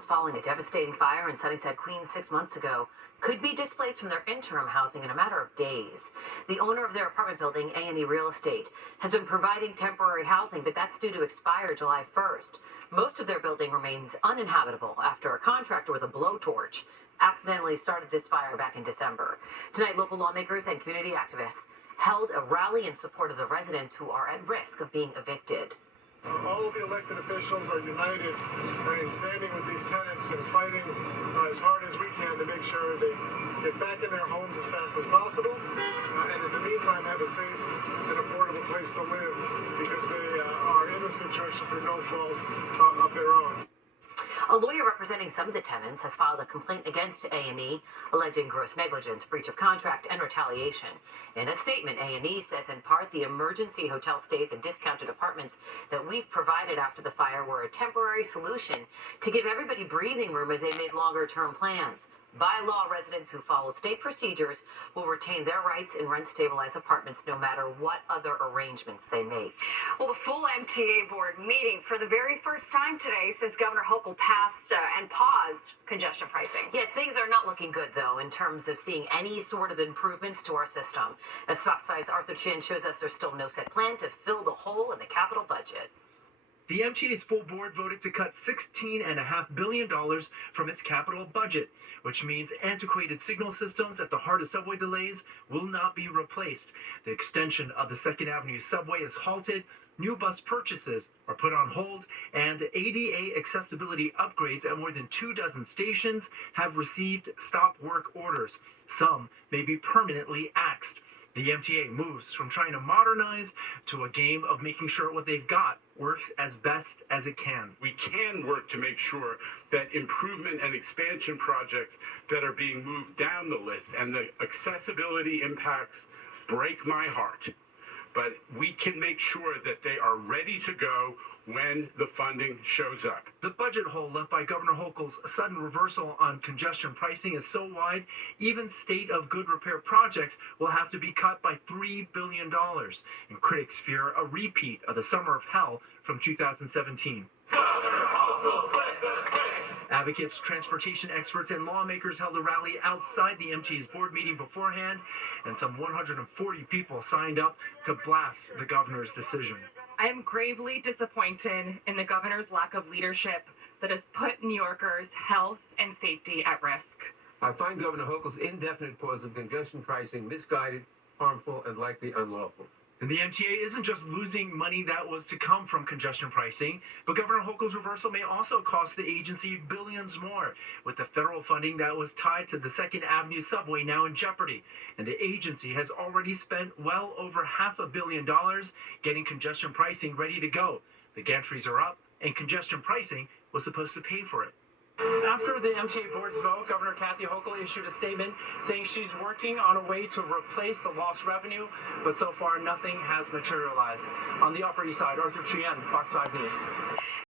homes following a devastating fire in Sunnyside, Queens 6 months ago could be displaced from their interim housing in a matter of days. The owner of their apartment building, A&E Real Estate, has been providing temporary housing, but that's due to expire July 1st. Most of their building remains uninhabitable after a contractor with a blowtorch accidentally started this fire back in December. Tonight, local lawmakers and community activists held a rally in support of the residents who are at risk of being evicted. All of the elected officials are united in standing with these tenants and fighting as hard as we can to make sure they get back in their homes as fast as possible, and in the meantime have a safe and affordable place to live, because they are in a situation through no fault of their own. A lawyer representing some of the tenants has filed a complaint against A&E, alleging gross negligence, breach of contract, and retaliation. In a statement, A&E says in part the emergency hotel stays and discounted apartments that we've provided after the fire were a temporary solution to give everybody breathing room as they made longer-term plans. By law, residents who follow state procedures will retain their rights in rent-stabilized apartments no matter what other arrangements they make. Well, the full MTA board meeting for the very first time today since Governor Hochul passed and paused congestion pricing. Yeah, things are not looking good, though, in terms of seeing any sort of improvements to our system. As Fox 5's Arthur Chin shows us, there's still no set plan to fill the hole in the capital budget. The MTA's full board voted to cut $16.5 billion from its capital budget, which means antiquated signal systems at the heart of subway delays will not be replaced. The extension of the 2nd Avenue subway is halted, new bus purchases are put on hold, and ADA accessibility upgrades at more than 24 stations have received stop work orders. Some may be permanently axed. The MTA moves from trying to modernize to a game of making sure what they've got works as best as it can. We can work to make sure that improvement and expansion projects that are being moved down the list and the accessibility impacts break my heart. But we can make sure that they are ready to go when the funding shows up. The budget hole left by Governor Hochul's sudden reversal on congestion pricing is so wide, even state of good repair projects will have to be cut by $3 billion. And critics fear a repeat of the summer of hell from 2017. Advocates, transportation experts, and lawmakers held a rally outside the MTA's board meeting beforehand, and some 140 people signed up to blast the governor's decision. I am gravely disappointed in the governor's lack of leadership that has put New Yorkers' health and safety at risk. I find Governor Hochul's indefinite pause of congestion pricing misguided, harmful, and likely unlawful. And the MTA isn't just losing money that was to come from congestion pricing, but Governor Hochul's reversal may also cost the agency billions more, with the federal funding that was tied to the 2nd Avenue subway now in jeopardy. And the agency has already spent well over $500 million getting congestion pricing ready to go. The gantries are up, and congestion pricing was supposed to pay for it. After the MTA board's vote, Governor Kathy Hochul issued a statement saying she's working on a way to replace the lost revenue, but so far nothing has materialized. On the Upper East Side, Arthur Chien, Fox 5 News.